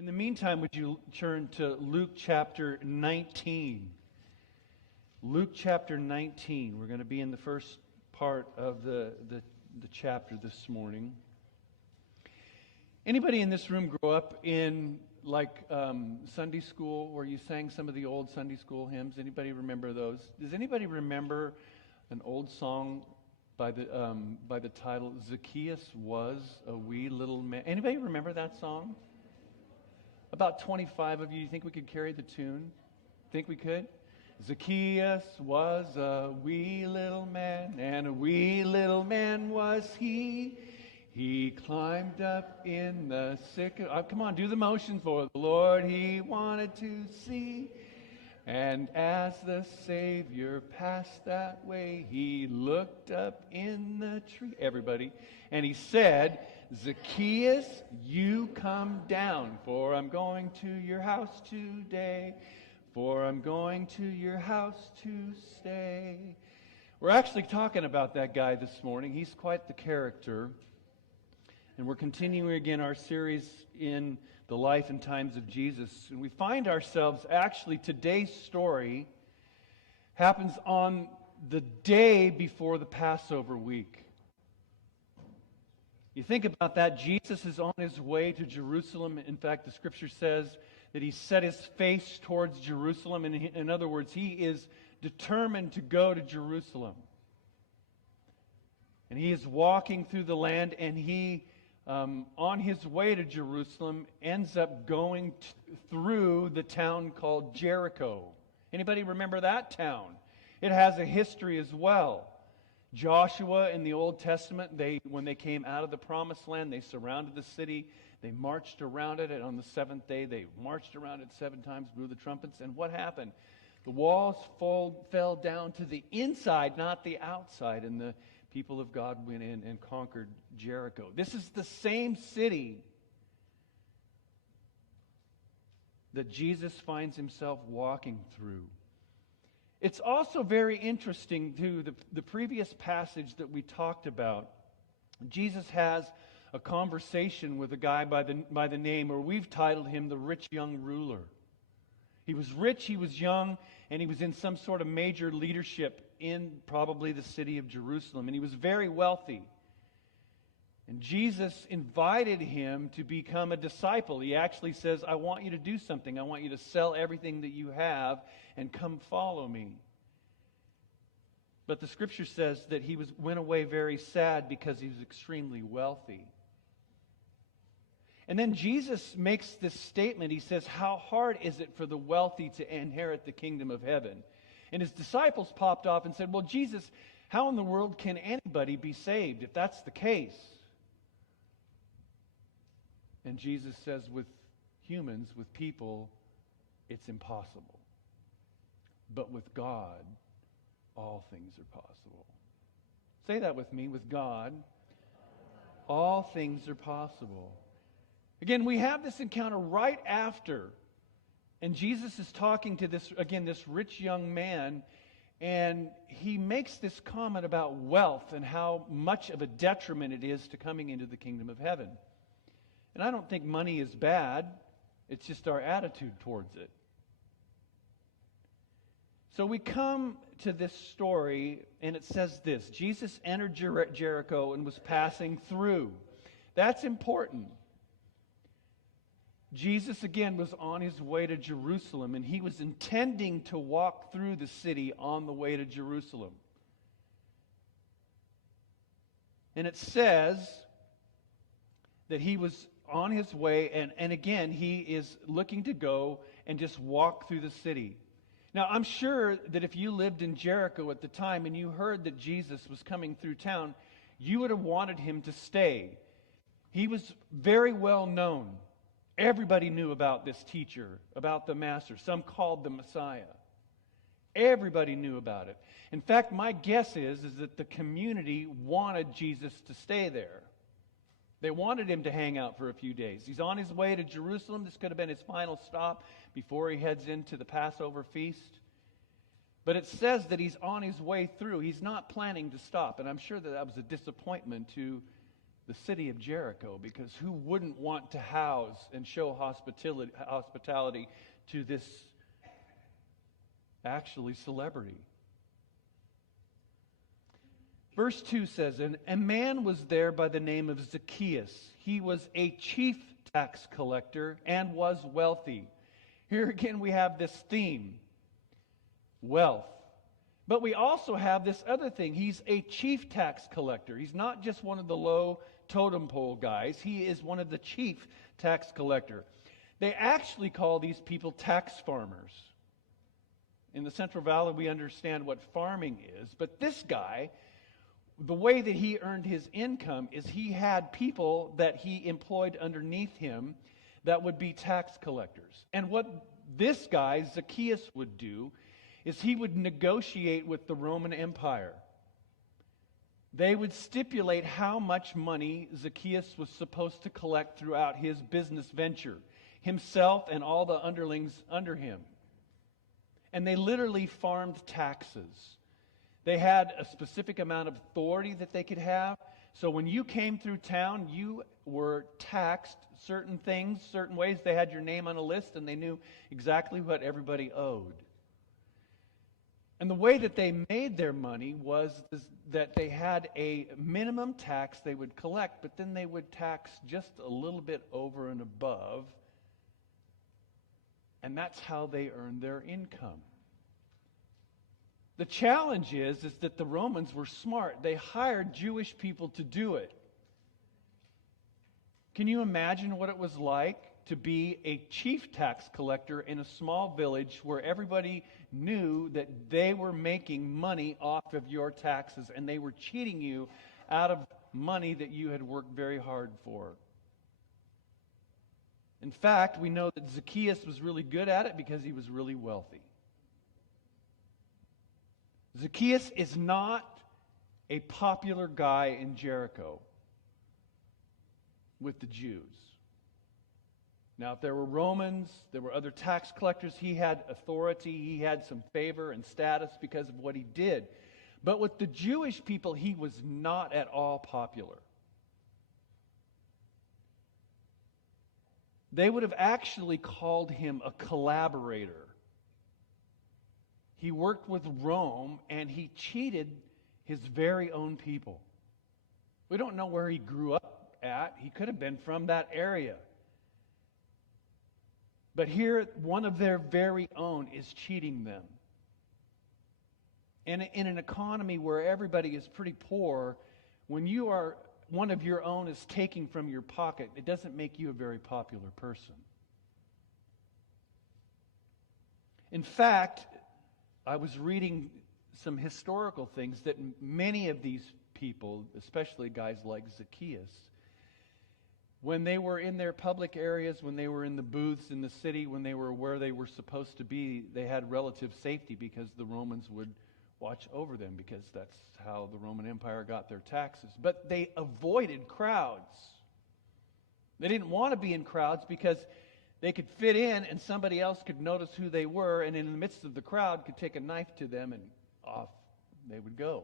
In the meantime, would you turn to Luke chapter 19? Luke chapter 19. We're going to be in the first part of the chapter this morning. Anybody in this room grow up in Sunday school where you sang some of the old Sunday school hymns? Anybody remember those? Does anybody remember an old song by the title "Zacchaeus was a wee little man"? Anybody remember that song? About 25 of you. You think we could carry the tune? Think we could? Zacchaeus was a wee little man, and a wee little man was he. He climbed up in the sycamore. Come on, do the motion for the Lord he wanted to see. And as the Savior passed that way, he looked up in the tree. Everybody. And he said, "Zacchaeus, you come down, for I'm going to your house today. For I'm going to your house to stay." We're actually talking about that guy this morning. He's quite the character. And we're continuing again our series in the life and times of Jesus. And we find ourselves, actually, today's story happens on the day before the Passover week. You think about that, Jesus is on his way to Jerusalem. In fact, the scripture says that he set his face towards Jerusalem. And in other words, he is determined to go to Jerusalem. And he is walking through the land, and he, on his way to Jerusalem, ends up going through the town called Jericho. Anybody remember that town? It has a history as well. Joshua in the Old Testament, when they came out of the Promised Land, they surrounded the city. They marched around it, and on the seventh day, they marched around it 7 times, blew the trumpets. And what happened? The walls fell down to the inside, not the outside, and the people of God went in and conquered Jericho. This is the same city that Jesus finds himself walking through. It's also very interesting, too, the previous passage that we talked about. Jesus has a conversation with a guy by the name, or we've titled him the rich young ruler. He was rich, he was young, and he was in some sort of major leadership in probably the city of Jerusalem. And he was very wealthy. And Jesus invited him to become a disciple. He actually says, "I want you to do something. I want you to sell everything that you have and come follow me." But the scripture says that he went away very sad because he was extremely wealthy. And then Jesus makes this statement. He says, "How hard is it for the wealthy to inherit the kingdom of heaven?" And his disciples popped off and said, "Well, Jesus, how in the world can anybody be saved if that's the case?" And Jesus says, with humans, with people, it's impossible. But with God, all things are possible. Say that with me. With God, all things are possible. Again, we have this encounter right after. And Jesus is talking to this rich young man. And he makes this comment about wealth and how much of a detriment it is to coming into the kingdom of heaven. And I don't think money is bad. It's just our attitude towards it. So we come to this story, and it says this: Jesus entered Jericho and was passing through. That's important. Jesus, again, was on his way to Jerusalem, and he was intending to walk through the city on the way to Jerusalem. And it says that he was on his way, and again, he is looking to go and just walk through the city. Now, I'm sure that if you lived in Jericho at the time and you heard that Jesus was coming through town, you would have wanted him to stay. He was very well known. Everybody knew about this teacher, about the master. Some called the Messiah. Everybody knew about it. In fact, my guess is that the community wanted Jesus to stay there. They wanted him to hang out for a few days. He's on his way to Jerusalem. This could have been his final stop before he heads into the Passover feast. But it says that he's on his way through. He's not planning to stop. And I'm sure that was a disappointment to the city of Jericho, because who wouldn't want to house and show hospitality to this actually celebrity? Verse 2 says, "And a man was there by the name of Zacchaeus. He was a chief tax collector and was wealthy." Here again we have this theme, wealth. But we also have this other thing. He's a chief tax collector. He's not just one of the low totem pole guys. He is one of the chief tax collector. They actually call these people tax farmers. In the Central Valley, we understand what farming is. But this guy, the way that he earned his income is he had people that he employed underneath him that would be tax collectors. And what this guy, Zacchaeus, would do is he would negotiate with the Roman Empire. They would stipulate how much money Zacchaeus was supposed to collect throughout his business venture, himself and all the underlings under him. And they literally farmed taxes. They had a specific amount of authority that they could have. So when you came through town, you were taxed certain things, certain ways. They had your name on a list, and they knew exactly what everybody owed. And the way that they made their money was that they had a minimum tax they would collect, but then they would tax just a little bit over and above. And that's how they earned their income. The challenge is that the Romans were smart. They hired Jewish people to do it. Can you imagine what it was like to be a chief tax collector in a small village where everybody knew that they were making money off of your taxes and they were cheating you out of money that you had worked very hard for? In fact, we know that Zacchaeus was really good at it because he was really wealthy. Zacchaeus is not a popular guy in Jericho with the Jews. Now, if there were Romans, there were other tax collectors, he had authority, he had some favor and status because of what he did. But with the Jewish people, he was not at all popular. They would have actually called him a collaborator. He worked with Rome, and he cheated his very own people. We don't know where he grew up at. He could have been from that area. But here, one of their very own is cheating them. And in an economy where everybody is pretty poor, when you are one of your own is taking from your pocket, it doesn't make you a very popular person. In fact, I was reading some historical things that many of these people, especially guys like Zacchaeus, when they were in their public areas, when they were in the booths in the city, when they were where they were supposed to be, they had relative safety because the Romans would watch over them, because that's how the Roman Empire got their taxes. But they avoided crowds. They didn't want to be in crowds because they could fit in and somebody else could notice who they were, and in the midst of the crowd could take a knife to them and off they would go.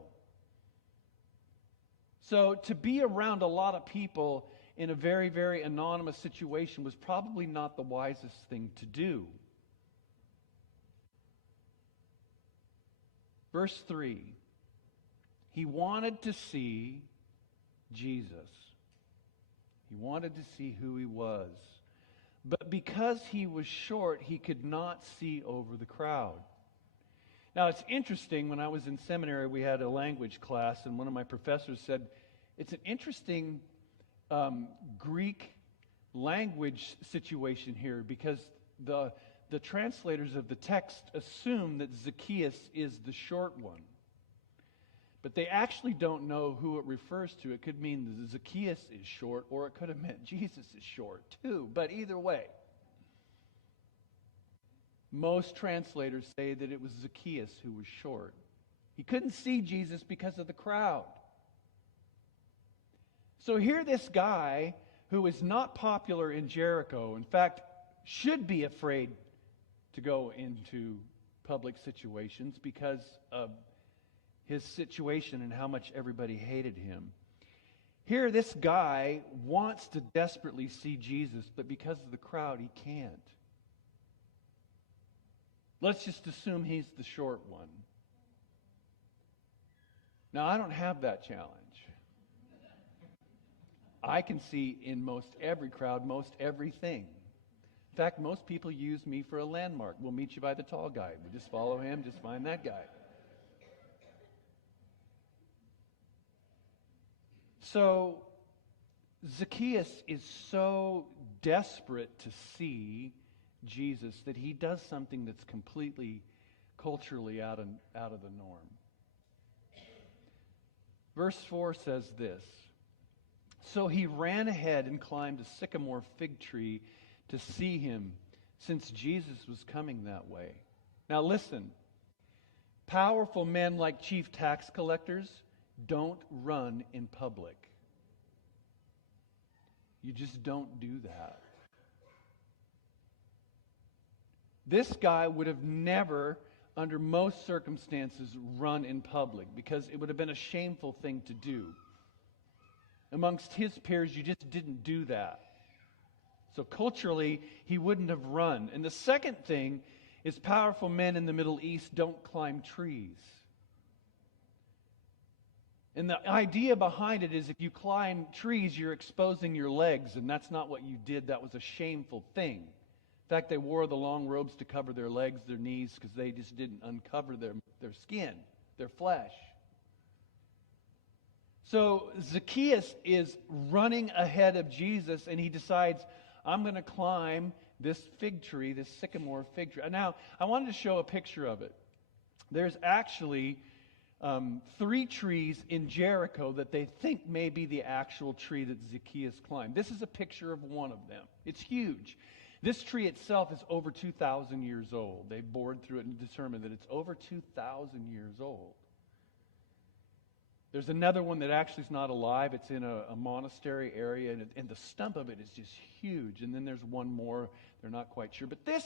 So to be around a lot of people in a very, very anonymous situation was probably not the wisest thing to do. Verse 3, he wanted to see Jesus. He wanted to see who he was. But because he was short, he could not see over the crowd. Now, it's interesting, when I was in seminary, we had a language class, and one of my professors said, it's an interesting Greek language situation here, because the translators of the text assume that Zacchaeus is the short one. But they actually don't know who it refers to. It could mean that Zacchaeus is short, or it could have meant Jesus is short too. But either way, most translators say that it was Zacchaeus who was short. He couldn't see Jesus because of the crowd. So here this guy who is not popular in Jericho, in fact, should be afraid to go into public situations because of his situation and how much everybody hated him. Here, this guy wants to desperately see Jesus, but because of the crowd, he can't. Let's just assume he's the short one. Now, I don't have that challenge. I can see in most every crowd, most everything. In fact, most people use me for a landmark. We'll meet you by the tall guy. We just follow him, just find that guy. So, Zacchaeus is so desperate to see Jesus that he does something that's completely culturally out of the norm. Verse 4 says this: "So he ran ahead and climbed a sycamore fig tree to see him, since Jesus was coming that way." Now listen, powerful men like chief tax collectors don't run in public. You just don't do that. This guy would have never, under most circumstances, run in public because it would have been a shameful thing to do. Amongst his peers, you just didn't do that. So culturally, he wouldn't have run. And the second thing is powerful men in the Middle East don't climb trees. And the idea behind it is if you climb trees, you're exposing your legs, and that's not what you did. That was a shameful thing. In fact, they wore the long robes to cover their legs, their knees, because they just didn't uncover their skin, their flesh. So Zacchaeus is running ahead of Jesus, and he decides, I'm going to climb this fig tree, this sycamore fig tree. Now, I wanted to show a picture of it. There's actually 3 trees in Jericho that they think may be the actual tree that Zacchaeus climbed. This is a picture of one of them. It's huge. This tree itself is over 2,000 years old. They bored through it and determined that it's over 2,000 years old. There's another one that actually is not alive. It's in a monastery area, and the stump of it is just huge. And then there's one more. They're not quite sure. But this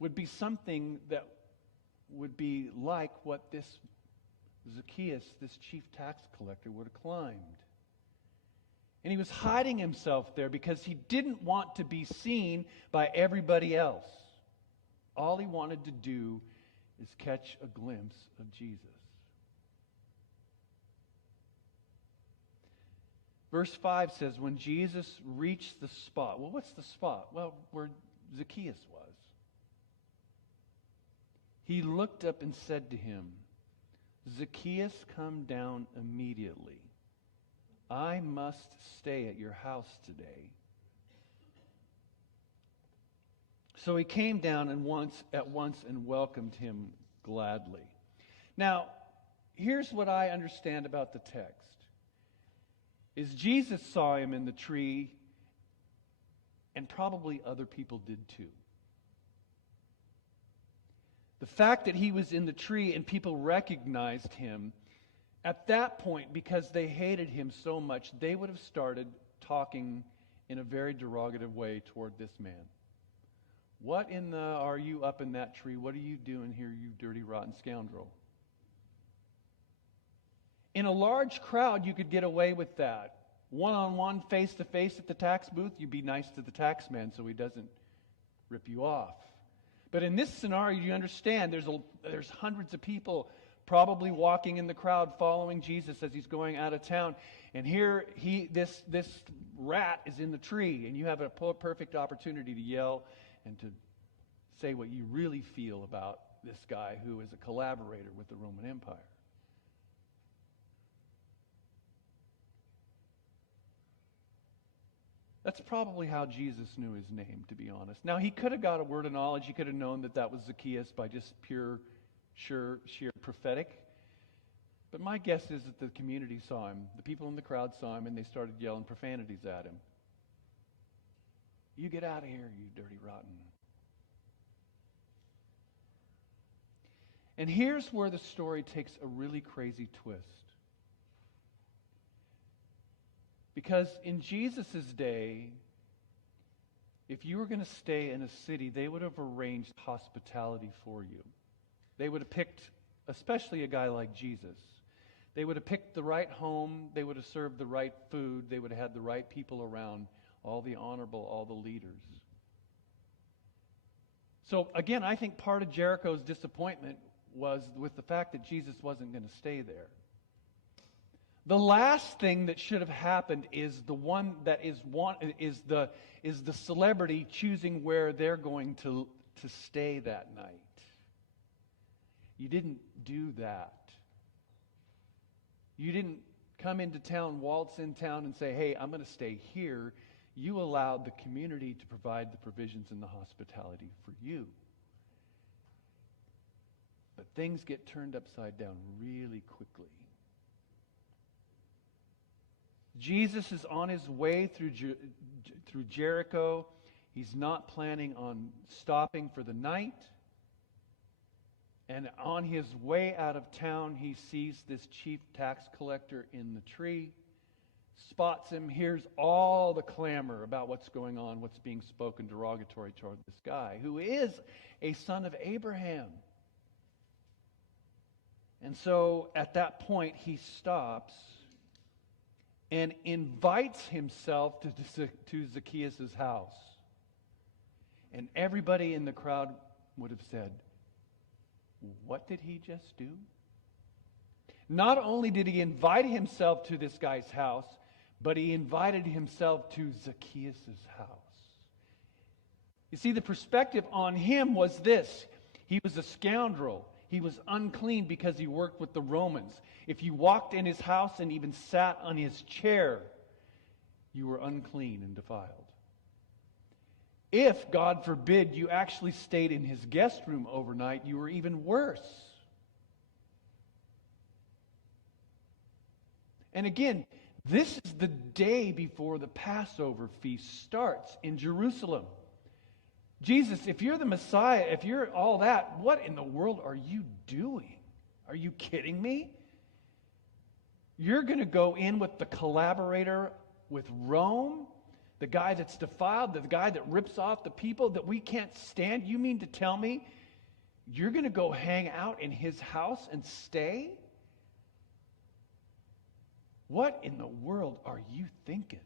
would be something that would be like what this Zacchaeus, this chief tax collector, would have climbed. And he was hiding himself there because he didn't want to be seen by everybody else. All he wanted to do is catch a glimpse of Jesus. Verse 5 says, when Jesus reached the spot. Well, what's the spot? Well, where Zacchaeus was. He looked up and said to him, Zacchaeus, come down immediately. I must stay at your house today. So he came down at once and welcomed him gladly. Now, here's what I understand about the text. Is Jesus saw him in the tree, and probably other people did too. The fact that he was in the tree and people recognized him, at that point, because they hated him so much, they would have started talking in a very derogative way toward this man. What in the are you up in that tree? What are you doing here, you dirty, rotten scoundrel? In a large crowd, you could get away with that. One-on-one, face-to-face at the tax booth, you'd be nice to the tax man so he doesn't rip you off. But in this scenario, you understand there's hundreds of people probably walking in the crowd following Jesus as he's going out of town. And here this rat is in the tree, and you have a perfect opportunity to yell and to say what you really feel about this guy who is a collaborator with the Roman Empire. That's probably how Jesus knew his name, to be honest. Now, he could have got a word of knowledge. He could have known that was Zacchaeus by just sheer prophetic. But my guess is that the community saw him. The people in the crowd saw him, and they started yelling profanities at him. You get out of here, you dirty rotten. And here's where the story takes a really crazy twist. Because in Jesus' day, if you were going to stay in a city, they would have arranged hospitality for you. They would have picked, especially a guy like Jesus. They would have picked the right home. They would have served the right food. They would have had the right people around, all the honorable, all the leaders. So again, I think part of Jericho's disappointment was with the fact that Jesus wasn't going to stay there. The last thing that should have happened is the one that is the celebrity choosing where they're going to stay that night. You didn't do that. You didn't come into town, waltz in town, and say, hey, I'm going to stay here. You allowed the community to provide the provisions and the hospitality for you. But things get turned upside down really quickly. Jesus is on his way through Jericho. He's not planning on stopping for the night. And on his way out of town, he sees this chief tax collector in the tree, spots him, hears all the clamor about what's going on, what's being spoken derogatory toward this guy, who is a son of Abraham. And so at that point, he stops and invites himself to Zacchaeus' house. And everybody in the crowd would have said, what did he just do? Not only did he invite himself to this guy's house, but he invited himself to Zacchaeus' house. You see, the perspective on him was this. He was a scoundrel. He was unclean because he worked with the Romans. If you walked in his house and even sat on his chair, you were unclean and defiled. If, God forbid, you actually stayed in his guest room overnight, you were even worse. And again, this is the day before the Passover feast starts in Jerusalem. Jesus, if you're the Messiah, if you're all that, what in the world are you doing? Are you kidding me? You're going to go in with the collaborator with Rome? The guy that's defiled, the guy that rips off the people that we can't stand? You mean to tell me you're going to go hang out in his house and stay? What in the world are you thinking?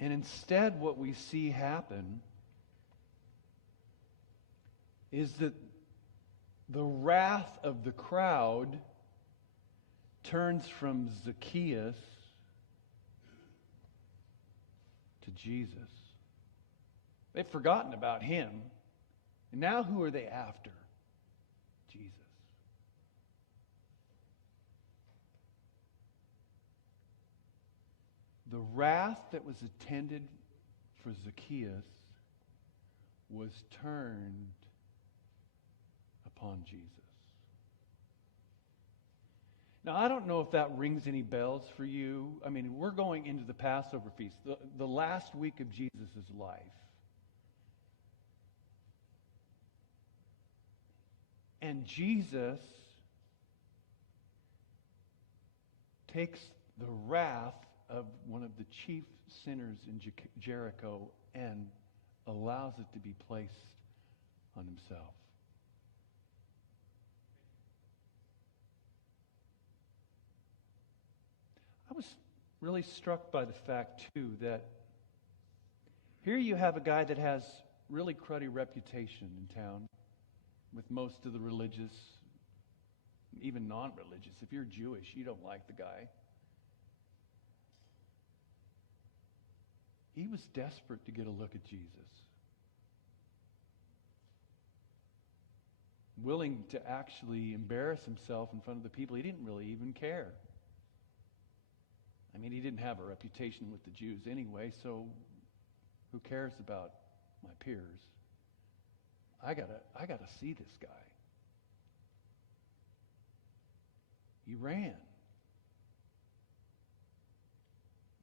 And instead, what we see happen is that the wrath of the crowd turns from Zacchaeus to Jesus. They've forgotten about him. And now who are they after? Jesus. The wrath that was intended for Zacchaeus was turned upon Jesus. Now, I don't know if that rings any bells for you. I mean, we're going into the Passover feast, the last week of Jesus' life. And Jesus takes the wrath of one of the chief sinners in Jericho and allows it to be placed on himself. I was really struck by the fact, too, that here you have a guy that has really cruddy reputation in town with most of the religious, even non-religious. If you're Jewish, you don't like the guy. He was desperate to get a look at Jesus. Willing to actually embarrass himself in front of the people. He didn't really even care. I mean, he didn't have a reputation with the Jews anyway, so who cares about my peers? I gotta see this guy. He ran.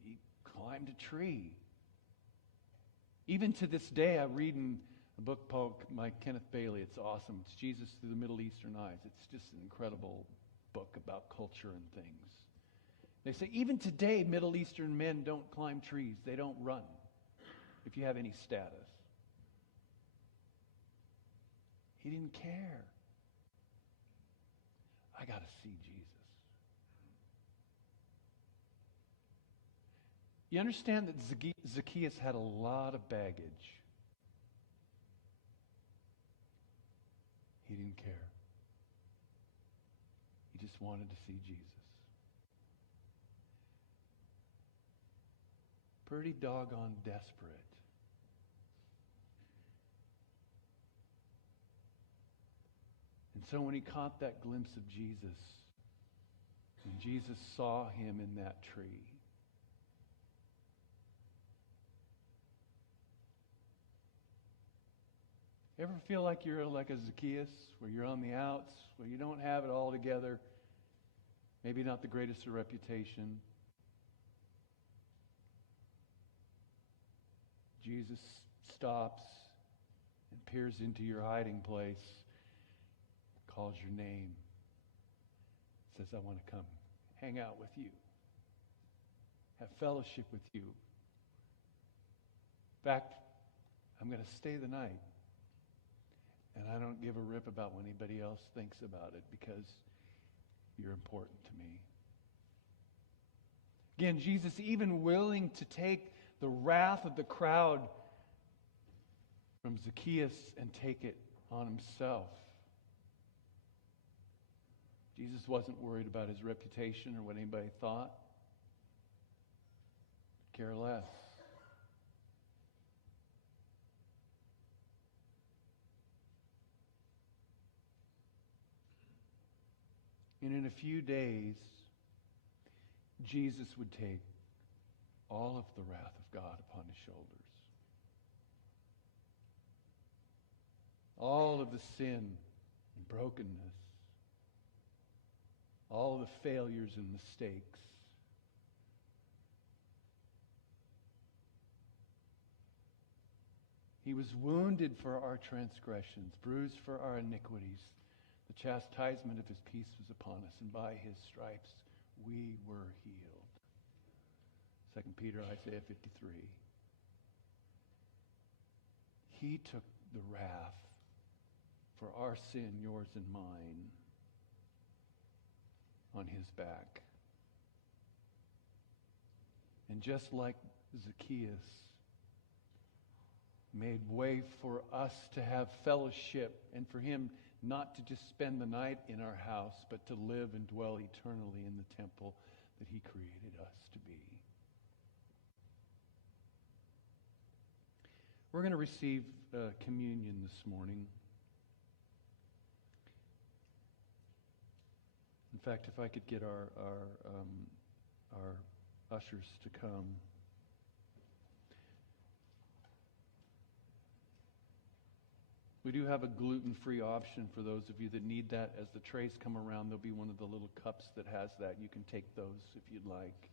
He climbed a tree. Even to this day, I read in a book by Kenneth Bailey. It's awesome. It's Jesus Through the Middle Eastern Eyes. It's just an incredible book about culture and things. They say even today, Middle Eastern men don't climb trees. They don't run if you have any status. He didn't care. I got to see Jesus. You understand that Zacchaeus had a lot of baggage. He didn't care. He just wanted to see Jesus. Pretty doggone desperate. And so when he caught that glimpse of Jesus, and Jesus saw him in that tree, ever feel like you're like a Zacchaeus, where you're on the outs, where you don't have it all together, maybe not the greatest of reputation? Jesus stops and peers into your hiding place, calls your name, says, I want to come hang out with you, have fellowship with you. In fact, I'm going to stay the night. And I don't give a rip about what anybody else thinks about it, because you're important to me. Again, Jesus even willing to take the wrath of the crowd from Zacchaeus and take it on himself. Jesus wasn't worried about his reputation or what anybody thought. Care less. And in a few days, Jesus would take all of the wrath of God upon his shoulders. All of the sin and brokenness. All the failures and mistakes. He was wounded for our transgressions, bruised for our iniquities. The chastisement of his peace was upon us, and by his stripes we were healed. 2 Peter, Isaiah 53. He took the wrath for our sin, yours and mine, on his back. And just like Zacchaeus made way for us to have fellowship, and for him not to just spend the night in our house, but to live and dwell eternally in the temple that he created us to be. We're going to receive communion this morning. In fact, if I could get our ushers to come. We do have a gluten-free option for those of you that need that. As the trays come around, there'll be one of the little cups that has that. You can take those if you'd like.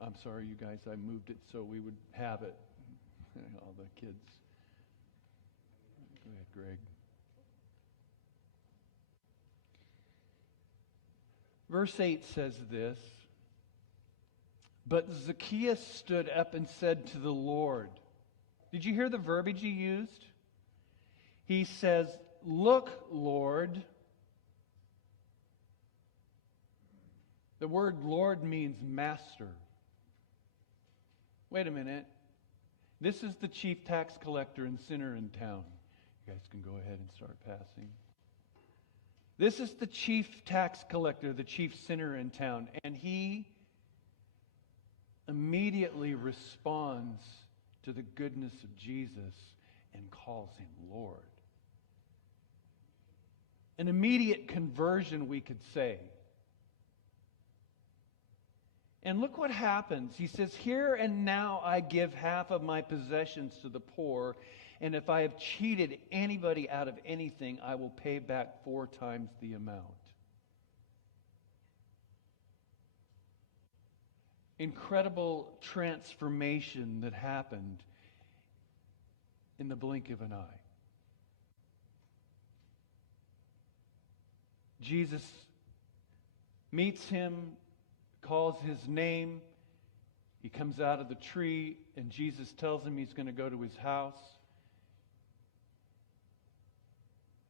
I'm sorry, you guys, I moved it so we would have it. All the kids. Go ahead, Greg. Verse 8 says this, "But Zacchaeus stood up and said to the Lord," did you hear the verbiage he used? He says, "Look, Lord." The word Lord means master. Wait a minute. This is the chief tax collector and sinner in town. You guys can go ahead and start passing. This is the chief tax collector, the chief sinner in town, and he immediately responds to the goodness of Jesus and calls him Lord. An immediate conversion, we could say. And look what happens. He says, "Here and now I give half of my possessions to the poor, and if I have cheated anybody out of anything, I will pay back 4 times the amount." Incredible transformation that happened in the blink of an eye. Jesus meets him, calls his name. He comes out of the tree, and Jesus tells him he's going to go to his house.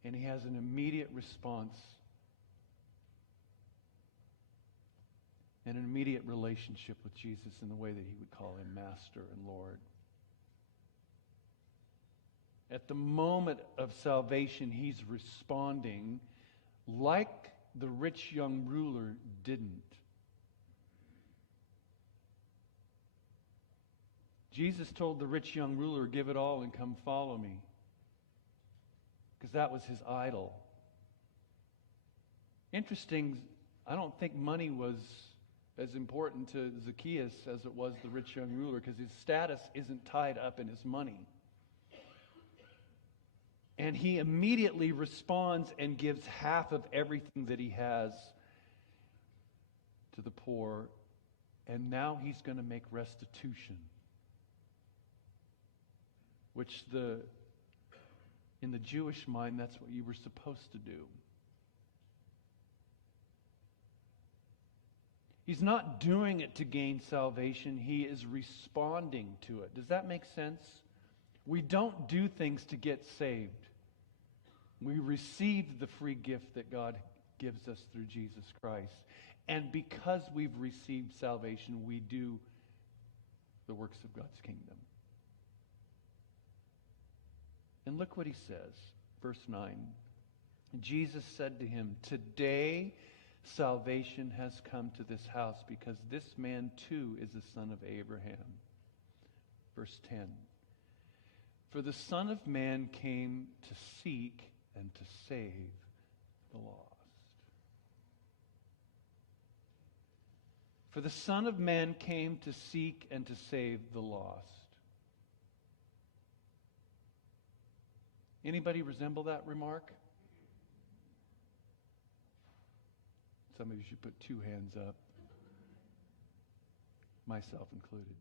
And he has an immediate response and an immediate relationship with Jesus in the way that he would call him Master and Lord. At the moment of salvation, he's responding like the rich young ruler didn't. Jesus told the rich young ruler, "Give it all and come follow me." Because that was his idol. Interesting, I don't think money was as important to Zacchaeus as it was the rich young ruler, because his status isn't tied up in his money. And he immediately responds and gives half of everything that he has to the poor. And now he's going to make restitution, which in the Jewish mind, that's what you were supposed to do. He's not doing it to gain salvation. He is responding to it. Does that make sense? We don't do things to get saved. We receive the free gift that God gives us through Jesus Christ. And because we've received salvation, we do the works of God's kingdom. And look what he says, verse 9. Jesus said to him, "Today salvation has come to this house, because this man too is a son of Abraham." Verse 10. "For the Son of Man came to seek and to save the lost." For the Son of Man came to seek and to save the lost. Anybody resemble that remark? Some of you should put two hands up, myself included.